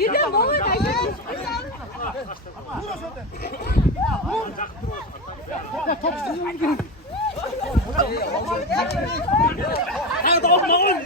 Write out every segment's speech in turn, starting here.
Birden baba kaçıyor. Top sizin gibi. Hadi oğlum.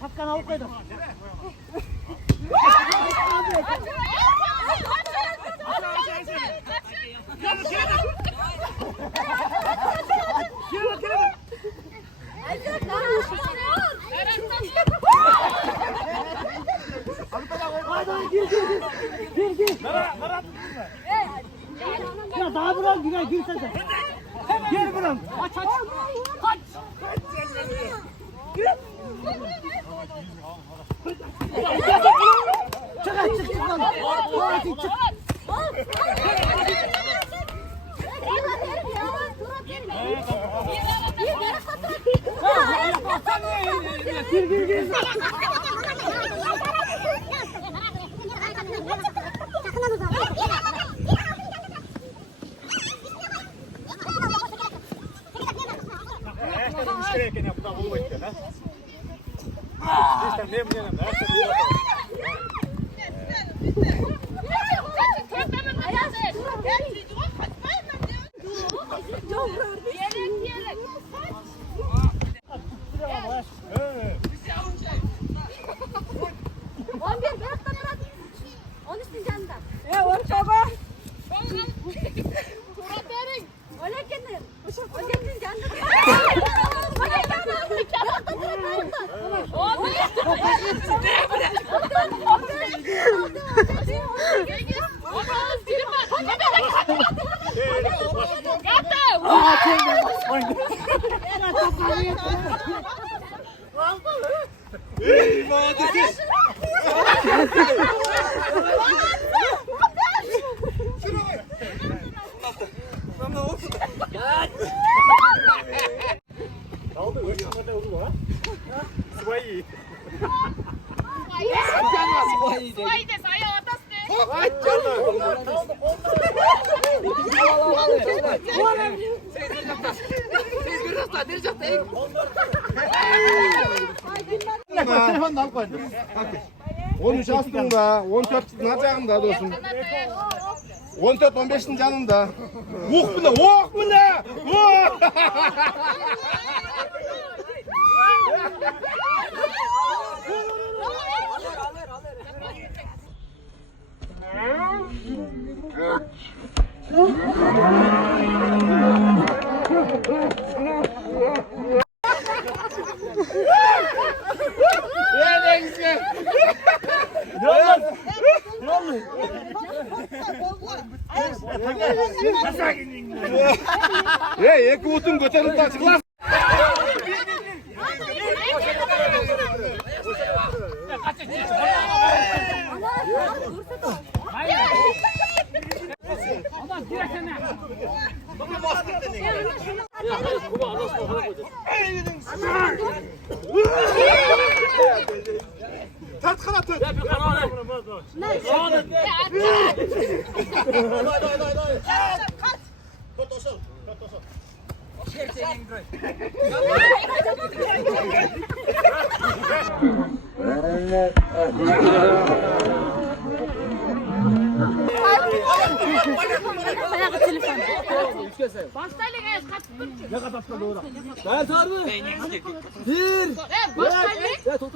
Şapkan alıp koydum. Gir. Ya daha bırak gir sen. Gir bırak. Aç. Çık lan. Çık. Gir. Telefonu da alıp koydum. 13 aslında, 14 nacağında dostum. 14-15'in canında. Vuh mu ne? Екі отын көтеріліп та çıklar. Tart kanatı. Ne kadar da doğru. Ben tardı. Bir. Başlayalım. Ya tut.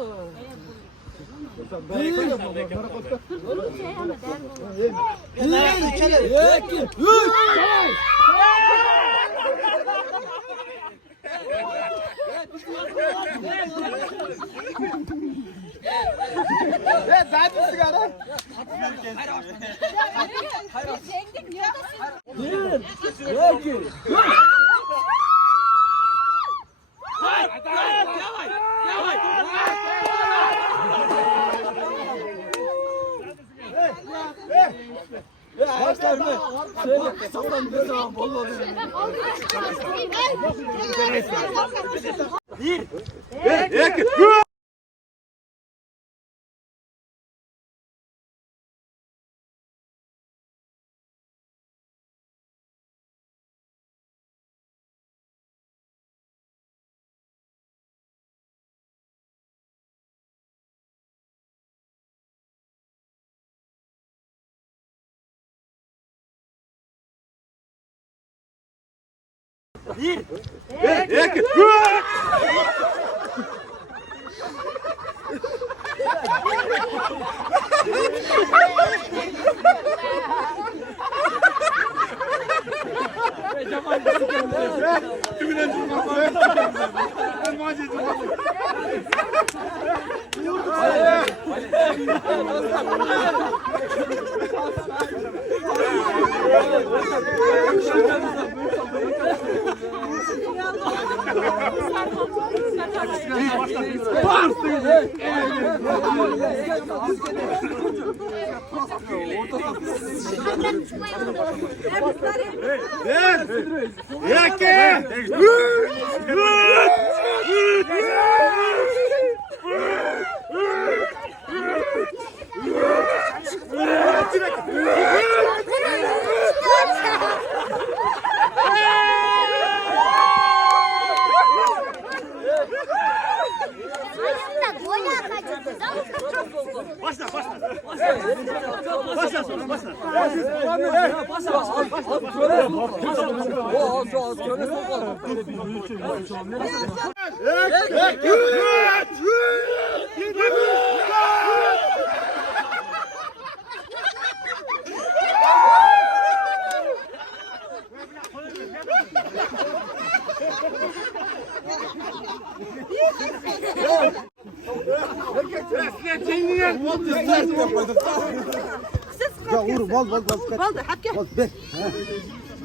Ya vur bol bol bol. Bol da hakka. Bol ver.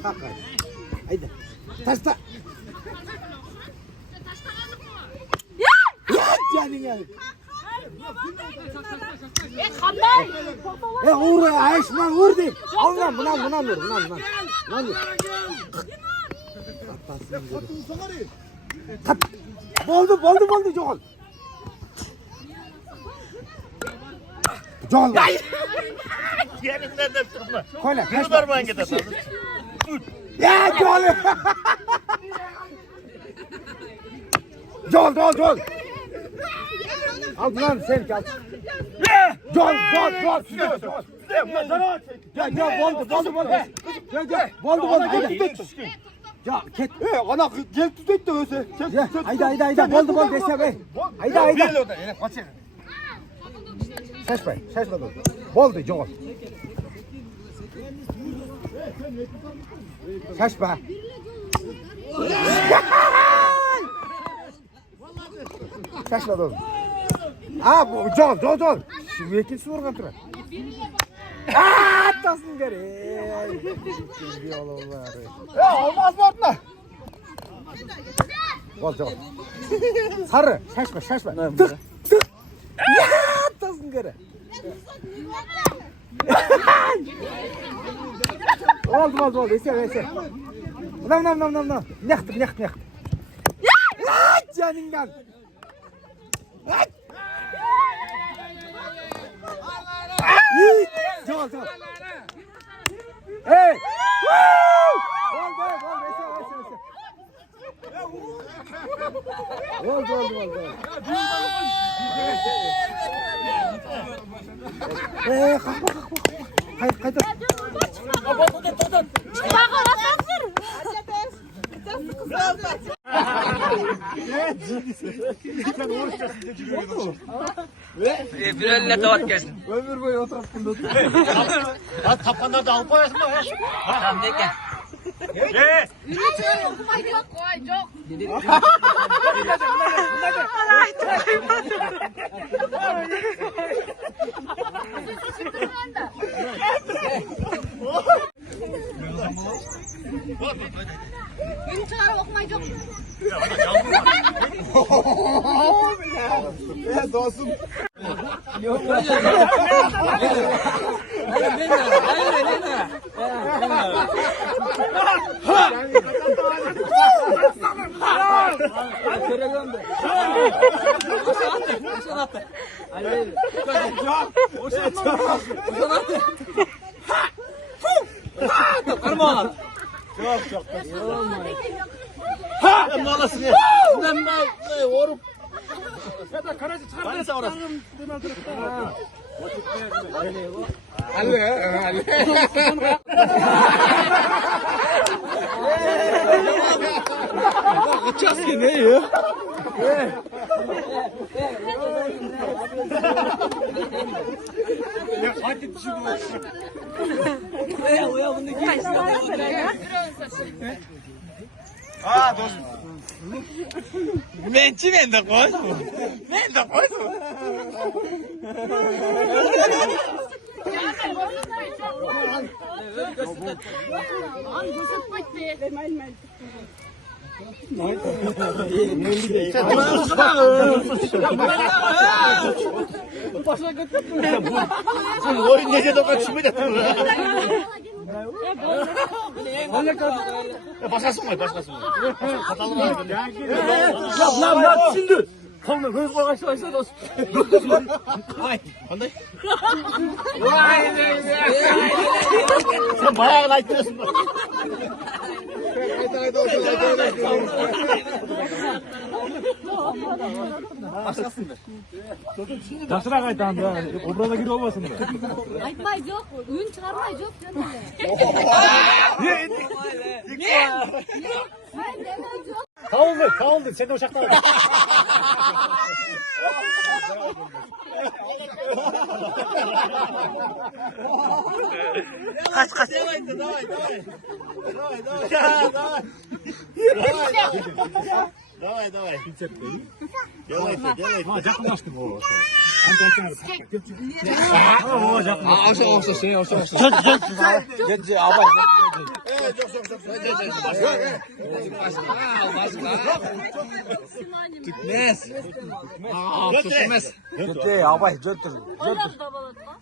Kalk. Haydi. Taşla. Ya canın ya. Vur Ayşman vur de. Al lan buna vur. Lan vur. Kat. Boldu Joğal. Joğal. Yerinden de durma. Koyla. Bir parmağın gider. Ya Joğal. Joğal. Al lan sen gel. Joğal. Gel boldu. Gel boldu. Ya ket. Ana gel tut da öse. Haydi boldu dese be. Haydi. Gel orada. Kaç. Şaşma dur. Boldu Joğal. Şaşma. Şaşma dur. Bu Joğal. Şu vekil vurgan tura. Tasın gari. Olmaz mı atla? Joğal. Sarı. Şaşma. Tık. Ya tasın gari. Oldu. Ese. Nam. Nektir. Ya! Canından. Joğal. Hey! Oldu. Kalk. Sen uğraşacaksın. Bir elle davat gelsin. Ömür boyu o tarafında otur. Ya tapanları da alıp koyasın mı ya? Tamam ne gel. Ün çağırıp okumayacak. Dostum. Ne olasın ya? Ben orup. Bana sağ olasın. Mençi ben de koy. Ben de koy. Oyun nece de kaçışımı da. Başkası mı? Başkası mı? Katalım abi. Lan şimdi. Tamam hız başla dostum. Ay. Onday. Sen bayağı layıklıyorsun. Yaşına kaytan da. Obrada gir olmasın da. Aytmayacak. Ün çıkarmayacak. Kavuldu. Sen de uçakta. Kaç. Давай. Делайте. Жақындашты бұл. Oylar da balatma.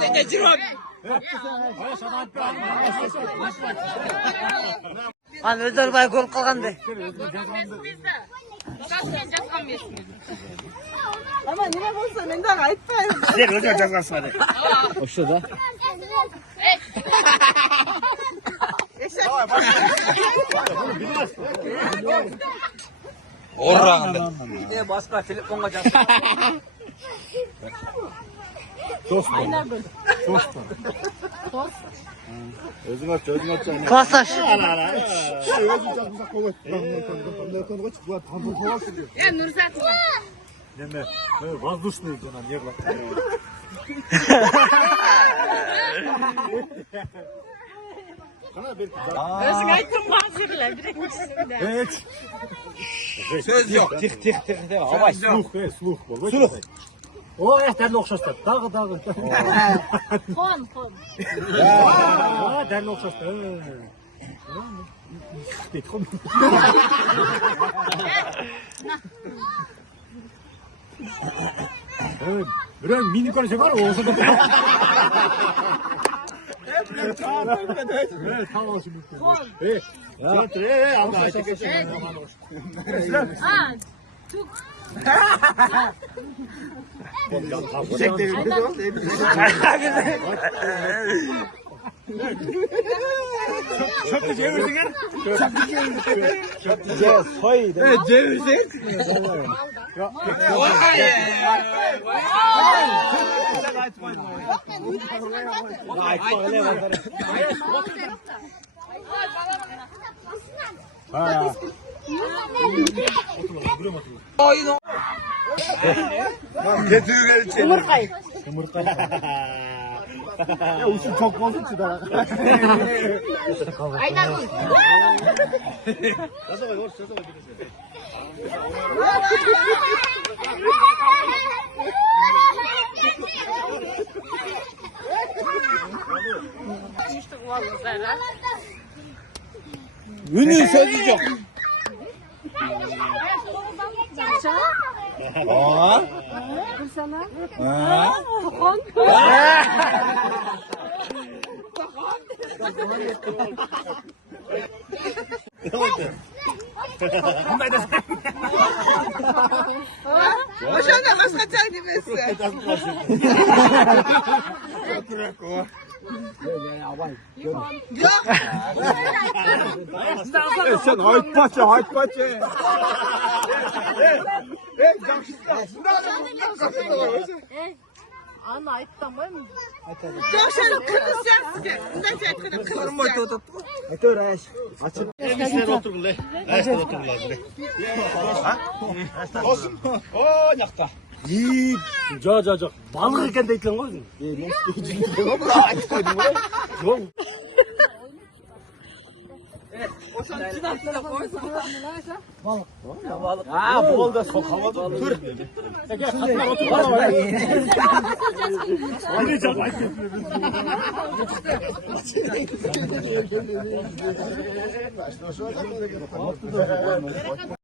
Sen de ciro. Lan Özderbay gol qilgandi. Ama nima bo'lsa mendan aytmaydi. Sen özel cezası hadi. Orrağında. Bir de başka telefonga жазып. Özün aç. Классташ. Özün çok uzak koy. Ya Nursat. Деме, воздушный жана не кылат. Özün aytdың мазырлар биринчисинде. Söz yok. Тих. Абай слух бол. Слух. О, дәл оқшастыр. Дағы. Хон. Дәл оқшастыр. Дейт қой. Біреу мені көрсе бар, осы да. Çok. Çöpte çevirsin ya. 야, 웃음 çok bozuk çıda. Ünlü sözü yok. Boşuna başka çay demesi. Sen aytpaça, aytpaça. Anne ayıptan var mı? Çok şöyle kırmızı. Bundan şey kırmızı. Sen otur lan. Sen otur lan. 저. 마늘 깬데 있던 거지. 아, 뭘 다 속하고도 dur. 이리 저 맛있어.